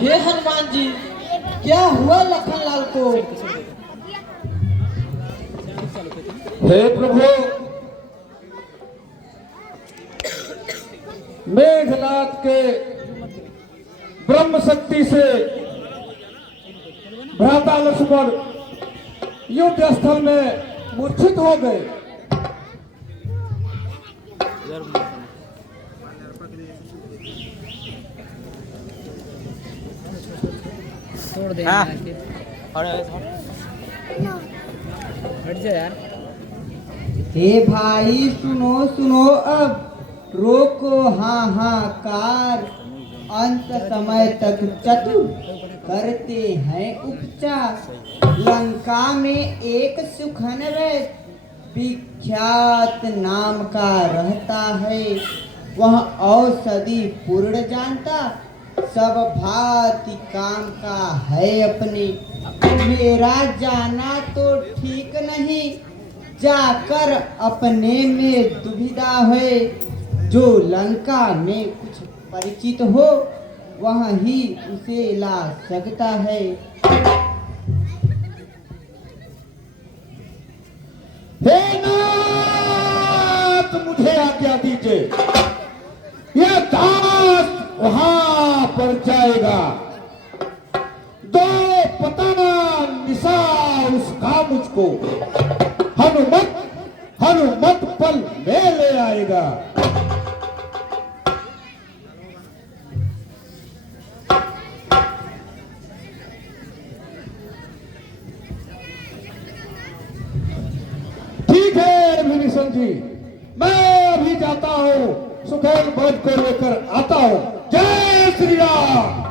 हे हनुमान जी, क्या हुआ लखन लाल को? हे प्रभु, मेघनाथ के ब्रह्म शक्ति से भ्राता लक्ष्मण युद्ध स्थल में मूर्छित हो गए। छोड़ दे हाँ। हट जा यार। हे भाई सुनो सुनो, अब रोको हाहाकार, अंत समय तक चतुर करते हैं उपचार। लंका में एक सुखनवै विख्यात नाम का रहता है, वह औषधि पूर्ण जानता, सब भांति काम का है अपने। मेरा जाना तो ठीक नहीं, जाकर अपने में दुविधा है। जो लंका में कुछ परिचित हो वह ही उसे ला सकता है। हे नाथ, मुझे आज्ञा दीजिए, यह दास वहां पर जाएगा। दो पता निशा उसका मुझको हनुमत पल में ले आएगा। ठीक है विभीषण जी, मैं अभी जाता हूँ, सुखैल ध्वज को लेकर आता हूँ। जय श्री राम।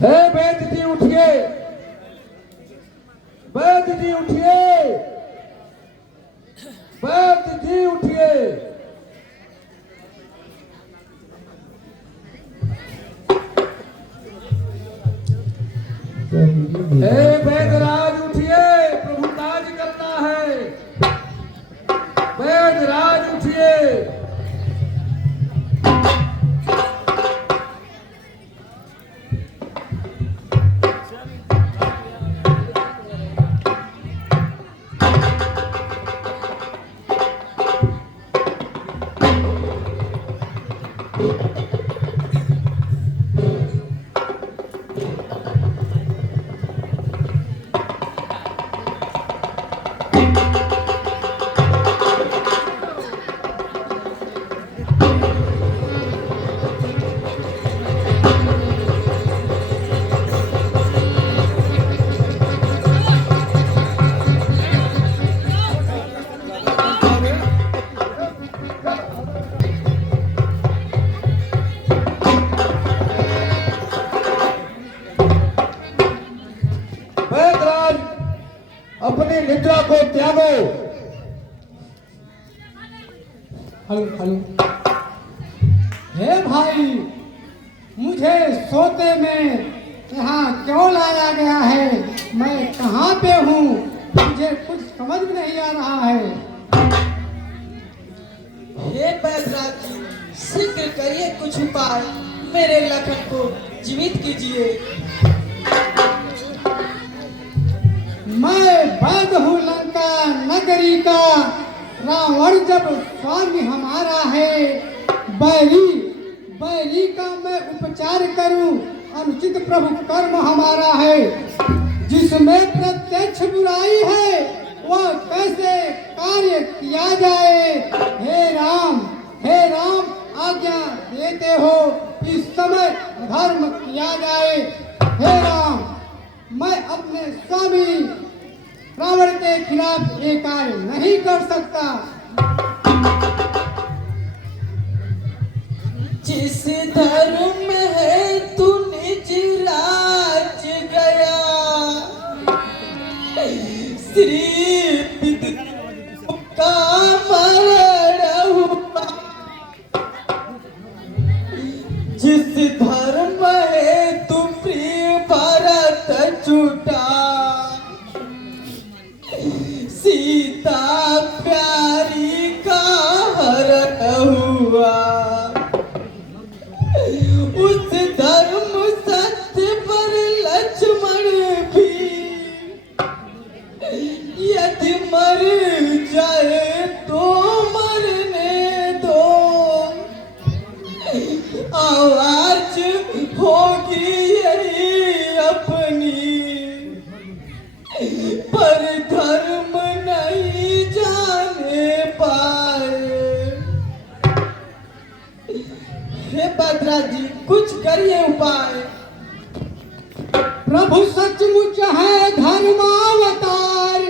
हे वैद्य जी उठिए, वैद्य जी उठिए, वैद्य जी उठिए। हे वैद्यराज उठिए, प्रभु काज करना है। वैद्यराज उठिए। अपनी निद्रा को त्यागो। Hello hello. हे भाई, मुझ मुझे सोते में यहाँ क्यों लाया गया है? मैं कहाँ पे हूँ? मुझे कुछ समझ में नहीं आ रहा है। हे बैदराज जी, शीघ्र करिए कुछ उपाय, मेरे लखन को जीवित कीजिए। मैं वैद हूँ लंका नगरी का, रावण जब स्वामी हमारा है, बैरी का मैं उपचार करूं, अनुचित प्रभु कर्म हमारा है। जिसमें प्रत्यक्ष बुराई है वह कैसे कार्य किया जाए? हे राम आज्ञा देते हो इस समय धर्म किया जाए। हे राम, मैं अपने स्वामी रावण के खिलाफ ये कार्य नहीं कर सकता। जिस धर्म में है तू निज राज गया, श्री विद्युत का मरण हुआ। जिस धर्म है तू प्रिय भरत छूटा, सीता प्यारी का हरण हुआ। उस धर्म सत्य पर लक्ष्मण भी यदि मर जाए तो मरने दो, आवाज होगी यही अपनी, पर धर्म नहीं जाने पाए। हे बैदराज जी, कुछ करिए उपाय। प्रभु सचमुच है धर्मावतार,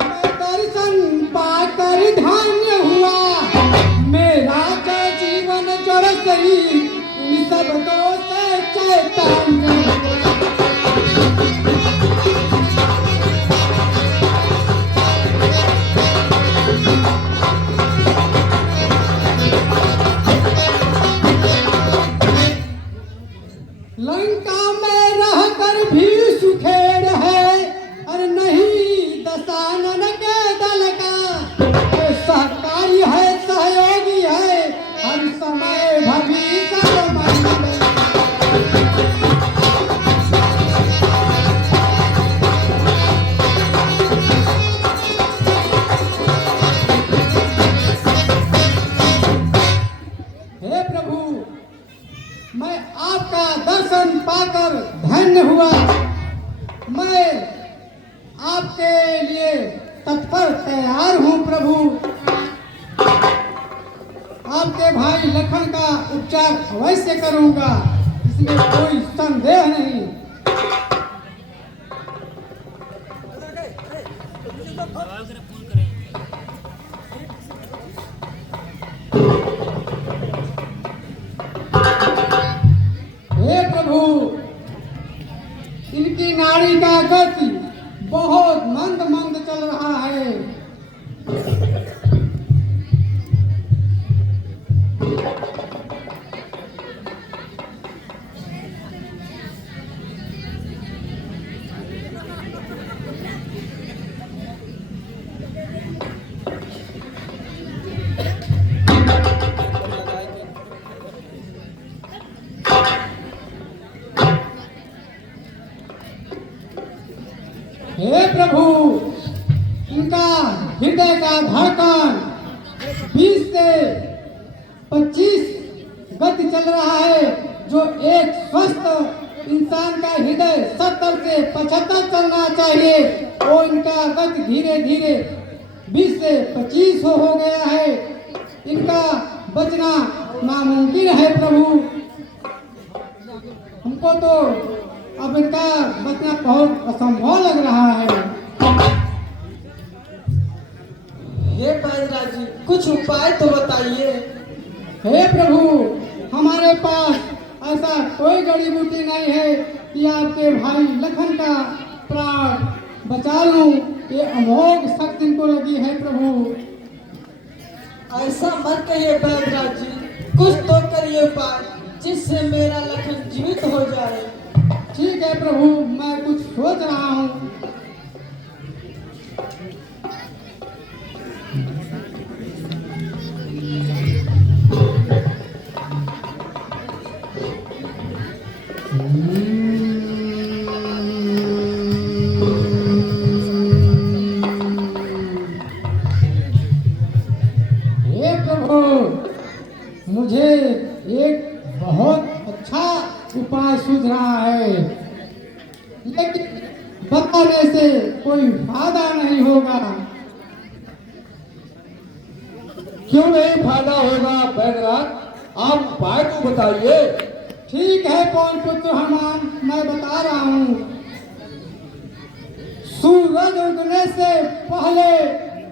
मैं दर्शन पाकर धन्य हुआ। मेरा का जीवन जड़ सही, इन सब से चैतन्य हुआ। लंका में रहकर भी सुखेड़ है, और नहीं दशानन के दल का। सहकारी है, सहयोगी है, हर समय भविष्य मंगल। हे प्रभु, मैं आपका दर्शन पाकर धन्य हुआ। मैं आपके लिए तत्पर तैयार हूँ प्रभु। आपके भाई लखन का उपचार अवश्य करूँगा, इसमें कोई संदेह नहीं। हे प्रभु, इनकी नाड़ी का गति बहुत मंद मंद चल रहा है। हे प्रभु, इनका हृदय का धड़कन 20 से 25 गति चल रहा है, जो एक स्वस्थ इंसान का हृदय 70 से 75 चलना चाहिए। वो इनका गति धीरे धीरे 20 से 25 हो गया है। इनका बचना नामुमकिन है प्रभु। हमको तो अब इनका बचना बहुत असंभव लग रहा है। हे बैदराज जी, कुछ उपाय तो बताइए। हे प्रभु, हमारे पास ऐसा कोई जड़ी बूटी नहीं है कि आपके भाई लखन का प्राण बचा लूं। ये अमोघ शक्ति इनको लगी है प्रभु। ऐसा मत कहिए बैदराज जी, कुछ तो करिए उपाय, जिससे मेरा लखन जीवित हो जाए। ठीक है प्रभु, मैं कुछ सोच रहा हूँ। हे प्रभु, मुझे एक बहुत अच्छा उपाय सूझ रहा है, लेकिन बताने से कोई फायदा नहीं होगा। क्यों नहीं फायदा होगा बैदराज? आप उपाय तो बताइए। ठीक है पवन पुत्र हनुमान, मैं बता रहा हूँ। सूरज उगने से पहले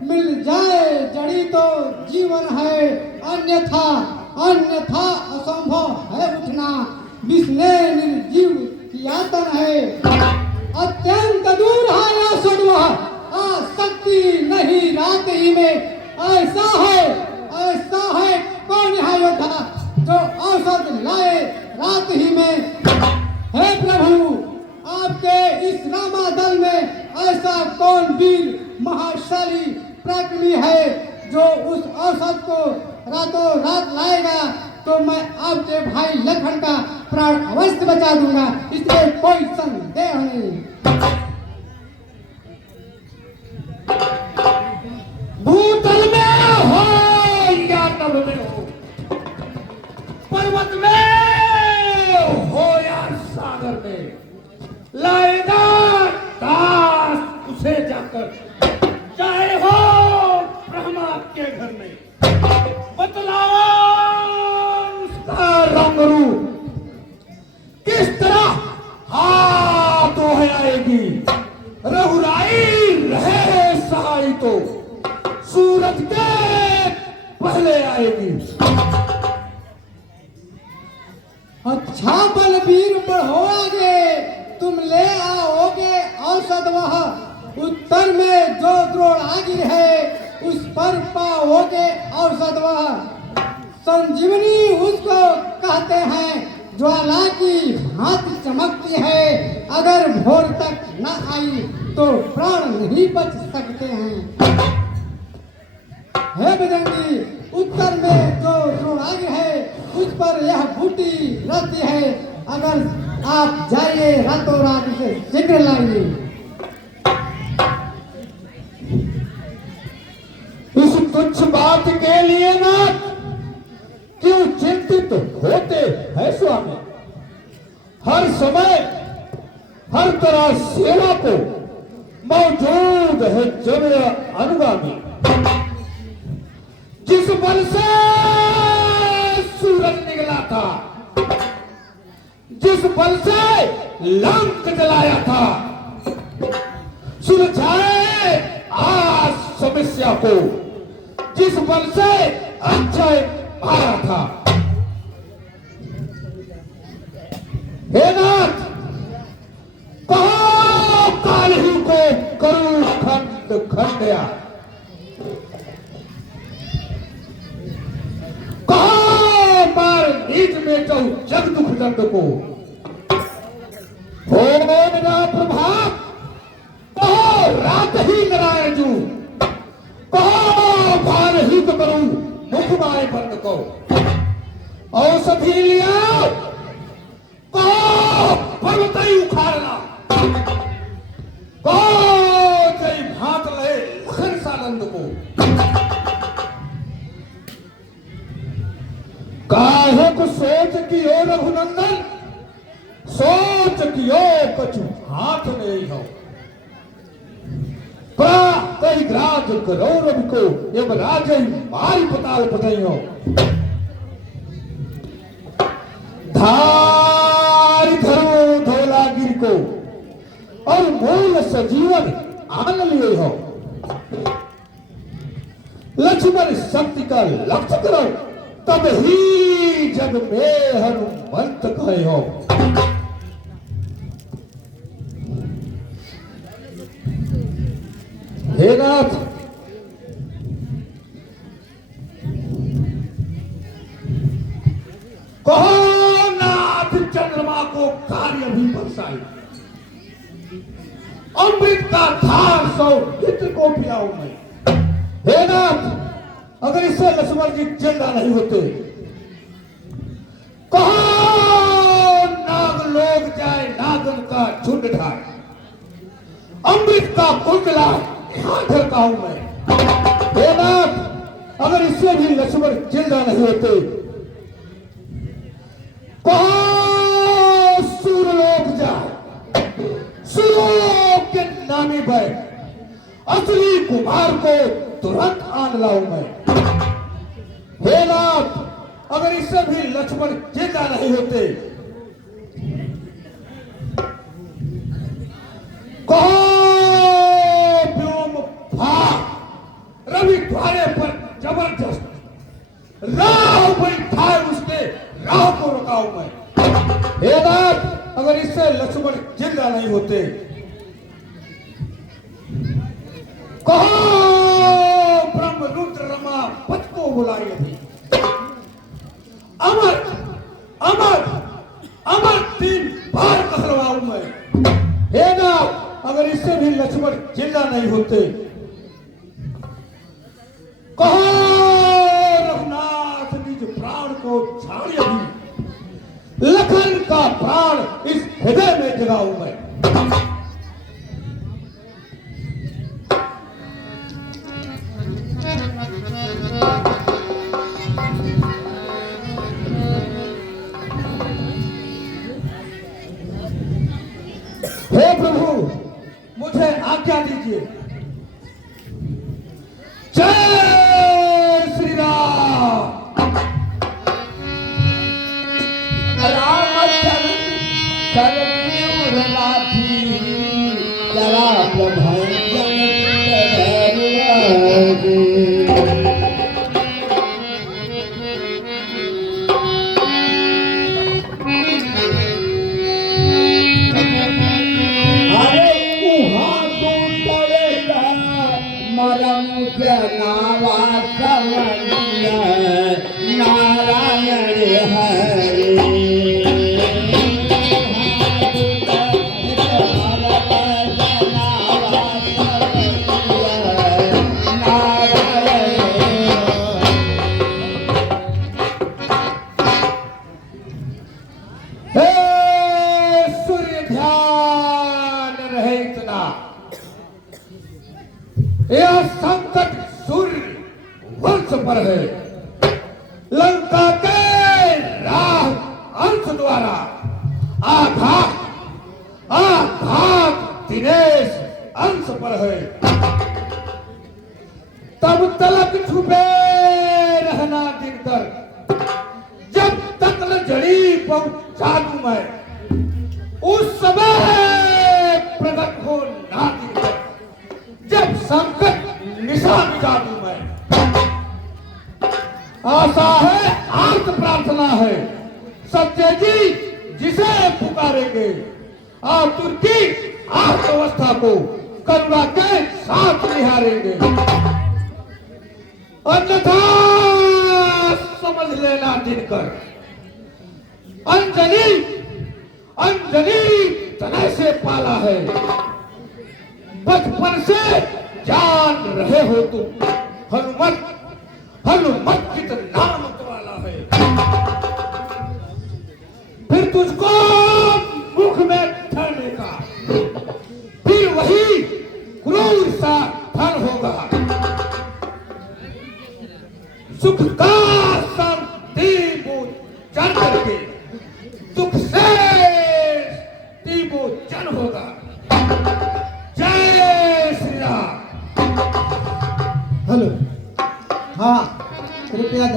मिल जाए जड़ी तो जीवन है, अन्यथा अन्यथा असंभव है उठना। विस्ने निर्जीव की यातन है, अत्यंत दूर है यह सदवह, आसक्ति नहीं रात ही में। ऐसा है कौन है योद्धा जो औषध लाए रात ही में। हे प्रभु, आपके इस रामा दल में ऐसा कौन वीर महाशाली पराक्रमी है जो उस औषध को रातों रात लाएगा, तो मैं आपके भाई लखन का प्राण अवश्य बचा दूंगा, इसलिए कोई संदेह नहीं। भूतल में हो या नभ में हो, पर्वत में हो या सागर में, लाएगा दास उसे जाकर, चाहे हो ब्रह्मा के घर में। बतलाओ उसका रंग रूप किस तरह हाथ आएगी। रघुराई रहे सहाय तो सूरज के पहले आएगी। अच्छा बलबीर बढ़ो आगे, तुम ले आओगे औषध वह। उत्तर में जो द्रोणागिर है उस पर पाओगे औषध वह। संजीवनी उसको कहते हैं, ज्वाला की भांति चमकती है, अगर भोर तक न आई तो प्राण नहीं बच सकते हैं। हे बजरंगी, उत्तर में जो द्रोणागिर है उस पर यह बूटी रहती है, अगर आप जाइए रातों रात उसे शीघ्र लाइए। इस तुच्छ बात के लिए ना क्यों चिंतित होते हैं स्वामी? हर समय हर तरह सेवा को मौजूद है जन अनुगामी। जिस बल से सूरज निकला था, जिस बल से लंक जलाया था, सुलझाए आज समस्या को, जिस बल से अक्षय मारा था। हे नाथ, कहो काली को करूं खंड खंडया, कहो मार नीच में जाऊं जग दुख दंड को। हो मेरा प्रभाव, कहो रात ही नारायण जू, कहो भार ही तो करूं मुख माए बंद को। औषधि लिया, कहो पर्वत ही उखाड़ना, कहो जय भात ले लखन सानंद को। काहे को सोच कियो रघुनंदन, सोच कियो कछु हाथ में हो। कई ग्राज करो रवि को, यमराज मारी पताल पतई हो। धारी धरो धौलागिरी को, और मूल सजीवन आन लिए हो। लक्ष्मण शक्ति का लक्ष्य करो, तब ही जग में हनुमंत कहे हो। हे नाथ, कहो को कार्य भी बरसाई, अमृत का धार सौ मित्र को पिलाऊं मैं। हे नाथ, अगर इससे लक्ष्मण जी जिंदा नहीं होते, कहाँ नाग लोग जाए नागन का झुंड ढाए, अमृत का कुंड लाए यहां ढरकाऊं मैं। हे नाथ, अगर इससे भी लक्ष्मण जिंदा नहीं होते, कहाँ सूरलोक जाए, सूरों के नामी बैठ असली कुमार को तुरंत आन लाऊं मैं। हे नाथ, अगर इससे भी लक्ष्मण जिंदा नहीं होते, कहो व्योम भाग रवि द्वारे पर जबरदस्त राह बैठाए उसके राह को रुकाऊं मैं। हे नाथ, अगर इससे लक्ष्मण जिंदा नहीं होते, कहो ब्रह्म रुद्र रमा पथ को बुलाई अभी, अमर अमर अमर 3 बार कहलवाऊं मैं। हे नाथ, अगर इससे भी लक्ष्मण जिंदा नहीं होते, कहो रघुनाथ निज प्राण को छाड़िए अभी, लखन का प्राण इस हृदय में जगाऊं मैं। हे प्रभु, मुझे आज्ञा दीजिए। जय श्री राम। यह संकट सूर्य वंश पर है, लंका के राह अंश द्वारा आघात आघात दिनेश अंश पर है। तब तलक छुपे रहना दिन कर, जब तक न जड़ी पहुंचा दूं मैं, उस समय प्रकट हो ना दिन कर, जब संकट निशान मिटा दूं मैं। आशा है, आर्त प्रार्थना है, सत्य जी जिसे पुकारेंगे, आतुर की आर्त अवस्था को करुणा के साथ निहारेंगे, अन्यथा समझ लेना दिनकर, अंजलि अंजलि तने से पाला है, बचपन से जान रहे हो तुम, हनुमत हनुमत कित नाम वाला है। फिर तुझको मुख में ठहरने का, फिर वही क्रूर सा फल होगा। सुख का शांति जन करके दुख से जन होगा। जय श्री राम। हेलो, हाँ